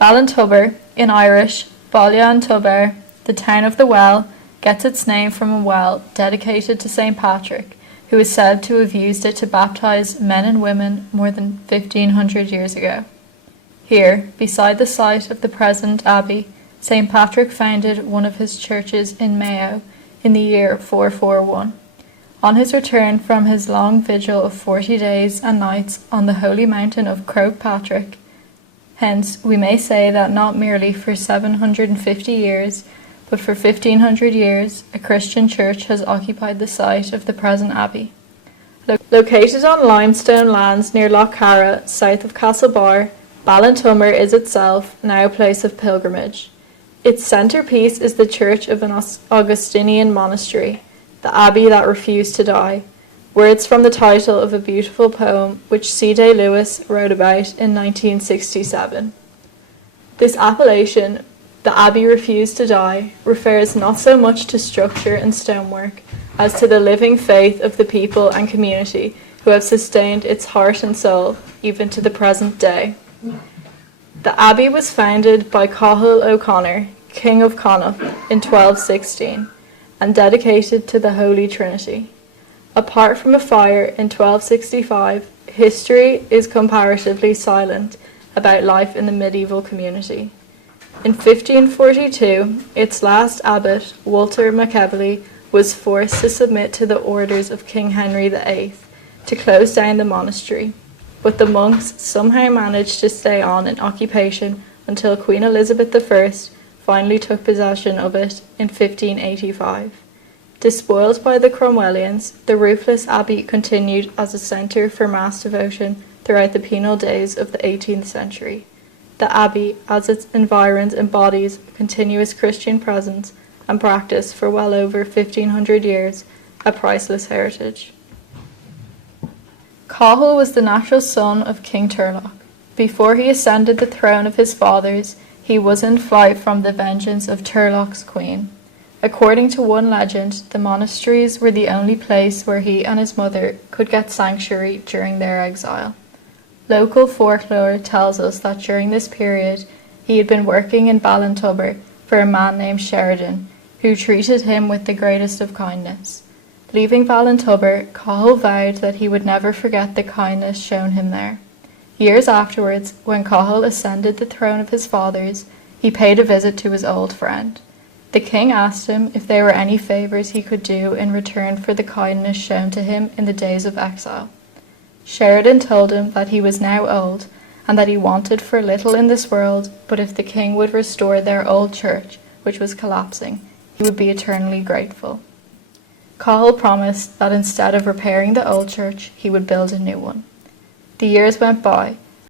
Ballintubber, in Irish, Ballintubber, the town of the well, gets its name from a well dedicated to St. Patrick, who is said to have used it to baptize men and women more than 1500 years ago. Here, beside the site of the present Abbey, St. Patrick founded one of his churches in Mayo in the year 441. On his return from his long vigil of 40 days and nights on the holy mountain of Croagh Patrick, hence we may say that not merely for 750 years, but for 1500 years, a Christian church has occupied the site of the present Abbey. Located on limestone lands near Lough Carra, south of Castlebar, Ballintubber is itself now a place of pilgrimage. Its centrepiece is the church of an Augustinian monastery, the Abbey that refused to die, words from the title of a beautiful poem which C.D. Lewis wrote about in 1967. This appellation, the Abbey refused to die, refers not so much to structure and stonework as to the living faith of the people and community who have sustained its heart and soul even to the present day. The Abbey was founded by Cathal O'Connor, King of Connaught, in 1216, and dedicated to the Holy Trinity. Apart from a fire in 1265, history is comparatively silent about life in the medieval community. In 1542, its last abbot, Walter McEvely, was forced to submit to the orders of King Henry VIII to close down the monastery, but the monks somehow managed to stay on in occupation until Queen Elizabeth I finally took possession of it in 1585. Despoiled by the Cromwellians, the roofless abbey continued as a centre for mass devotion throughout the penal days of the 18th century. The abbey, as its environs, embodies a continuous Christian presence and practice for well over 1500 years, a priceless heritage. Cathal was the natural son of King Turlough. Before he ascended the throne of his fathers, he was in flight from the vengeance of Turlough's queen. According to one legend, the monasteries were the only place where he and his mother could get sanctuary during their exile. Local folklore tells us that during this period, he had been working in Ballintubber for a man named Sheridan, who treated him with the greatest of kindness. Leaving Ballintubber, Cathal vowed that he would never forget the kindness shown him there. Years afterwards, when Cathal ascended the throne of his fathers, he paid a visit to his old friend. The king asked him if there were any favours he could do in return for the kindness shown to him in the days of exile. Sheridan told him that he was now old, and that he wanted for little in this world, but if the king would restore their old church, which was collapsing, he would be eternally grateful. Cathal promised that instead of repairing the old church, he would build a new one. The years went by,